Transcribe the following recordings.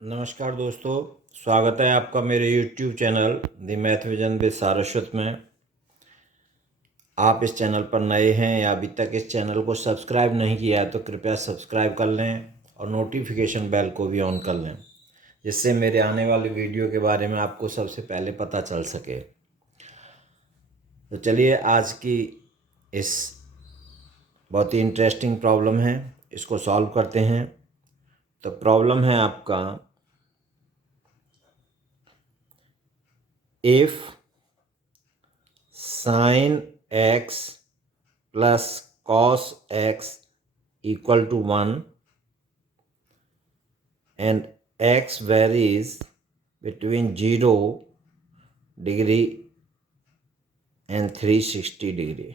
नमस्कार दोस्तों, स्वागत है आपका मेरे YouTube channel the math vision with Saraswat में। आप इस चैनल पर नए हैं या अभी तक इस चैनल को सब्सक्राइब नहीं किया है तो कृपया सब्सक्राइब कर लें और नोटिफिकेशन बेल को भी ऑन कर लें, जिससे मेरे आने वाले वीडियो के बारे में आपको सबसे पहले पता चल सके। तो चलिए, आज की इस बहुत ही इंटरेस्टिंग प्रॉब्लम है, इसको सॉल्व करते हैं। तो प्रॉब्लम है आपका, if sin x plus cos x equal to 1 and x varies between 0 degree and 360 degree.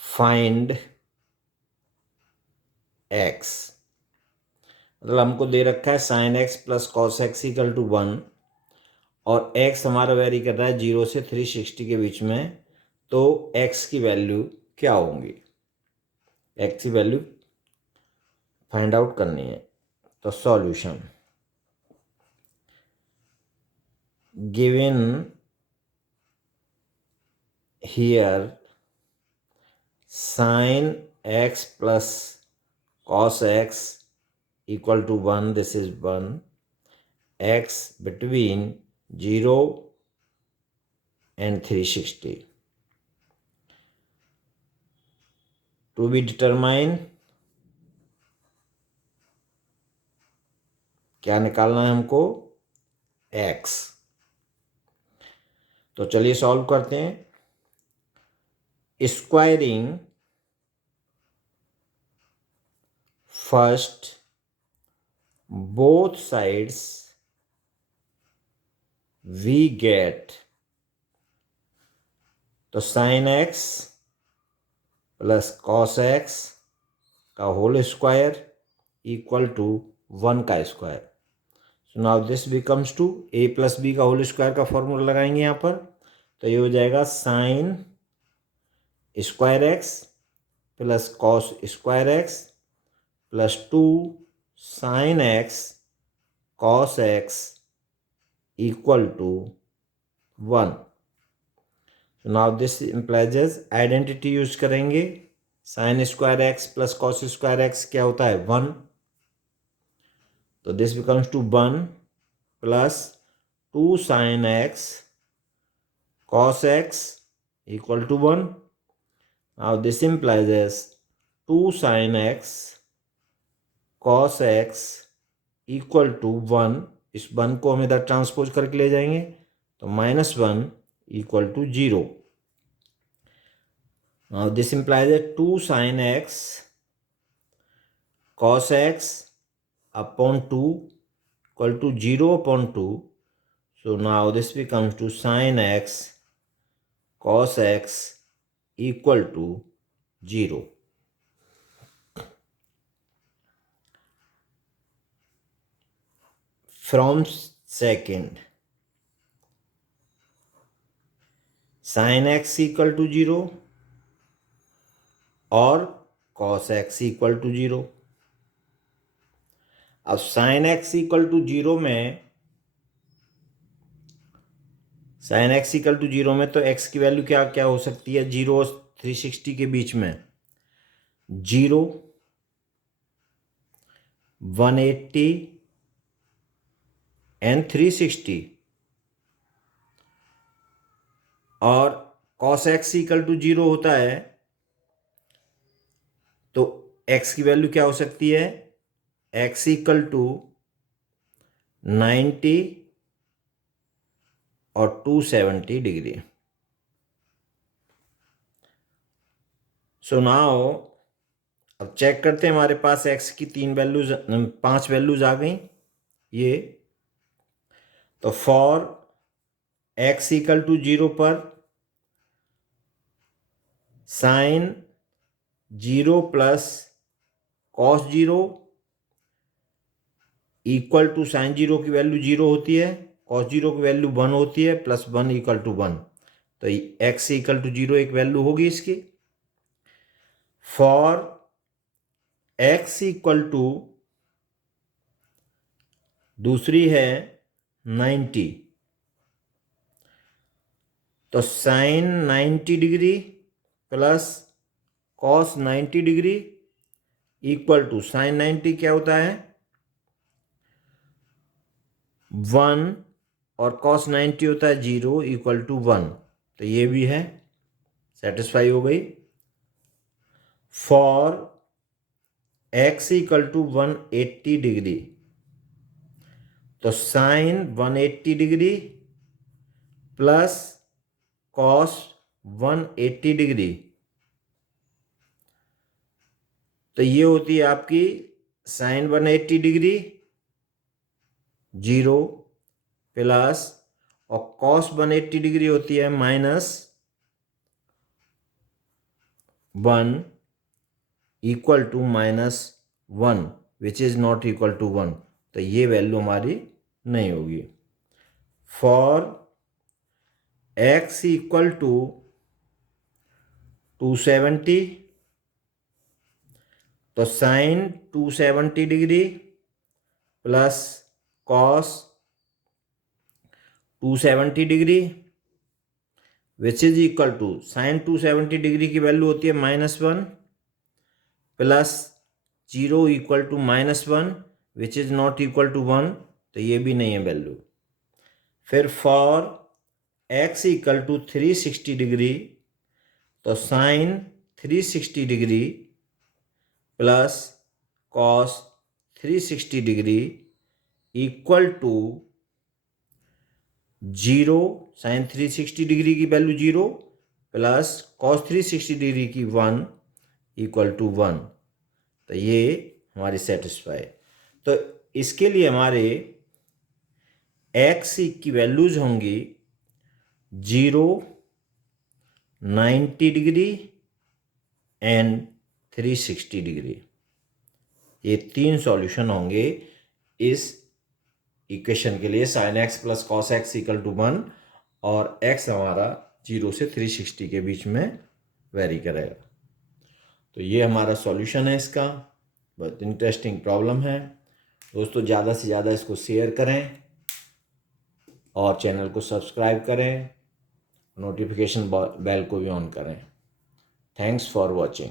Find x। मतलब हमको दे रखा है sin x plus cos x equal to 1 और x हमारा वेरी कर रहा है 0 से 360 के बीच में। तो x की वैल्यू क्या होंगी, x की वैल्यू फाइंड आउट करनी है। तो solution, given here sin x plus cos x equal to 1, this is 1, x between 0 and 360 to be determined। क्या निकालना है हमको, x। तो चलिए सॉल्व करते हैं। Squaring first both sides we get, तो sin x plus cos x का होल स्क्वायर इक्वल टू 1 का square. So now this becomes to a plus B का होल स्क्वायर का फॉर्मूला लगाएंगे यहाँ पर। तो ये हो जाएगा sine square x plus cos square x plus 2 sine x cos x equal to 1। So now this implies identity use करेंगे। Sine square x plus cos square x क्या होता है, 1। तो this becomes to 1 plus 2 sine x cos x equal to 1. Now this implies as 2 sin x cos x equal to 1। इस 1 को हम इधर transpose करके ले जाएंगे तो -1 equal to 0। Now this implies that 2 sin x cos x upon 2 equal to 0 upon 2। So now this becomes to sin x cos x equal to 0। From second, sin x equal to 0 और cos x equal to 0। अब sin x equal to 0 में, sin x equal to 0 में तो x की value क्या क्या हो सकती है, 0 और 360 के बीच में 0, 180 एंड 360। और cos x इक्वल टू 0 होता है तो x की वैल्यू क्या हो सकती है, x इक्वल टू 90 और 270 डिग्री। सो नाउ अब चेक करते हैं, हमारे पास x की 5 वैल्यूज आ गई ये। तो फॉर x इक्वल टू 0 पर sine 0 plus cos 0 equal to sine 0 की वैल्यू 0 होती है, कॉस 0 की वैल्यू 1 होती है, प्लस 1 इक्वल टू 1। तो x इक्वल टू 0 एक वैल्यू होगी इसकी। फॉर x इक्वल टू दूसरी है 90, तो sine 90 degree plus cos 90 degree equal to sine 90 क्या होता है 1 और कॉस 90 होता है 0 इक्वल टू 1, तो ये भी है, सेटिस्फाई हो गई। For x equal to 180 degree, तो sine 180 degree plus cos 180 degree, तो ये होती है आपकी साइन 180 डिग्री 0 प्लस और कॉस 180 डिग्री होती है -1 equal to -1 which is not equal to 1, तो ये वैल्यू हमारी नहीं होगी। फॉर x इक्वल टू 270, तो sine 270 degree plus cos 270 degree which is equal to sine 270 degree की वैल्यू होती है -1 plus 0 equal to -1 which is not equal to 1, तो ये भी नहीं है वैल्यू। फिर for x equal to 360 degree, तो sine 360 degree plus cos 360 degree equal to 0, sine 360 degree की वैल्यू 0 प्लस कॉस 360 डिग्री की 1 इक्वल टू 1, तो ये हमारी सेटिस्फाई। तो इसके लिए हमारे x की वैल्यूज होंगी 0, 90 डिग्री एंड 360 डिग्री। ये 3 सॉल्यूशन होंगे इस इक्वेशन के लिए, sine x plus cos x equal to 1, और x हमारा 0 से 360 के बीच में वेरी करेगा। तो ये हमारा सॉल्यूशन है इसका। बहुत इंटरेस्टिंग प्रॉब्लम है दोस्तों, ज़्यादा से ज़्यादा इसको शेयर करें और चैनल को सब्सक्राइब करें, नोटिफिकेशन बेल को भी ऑन करें। Thanks for watching.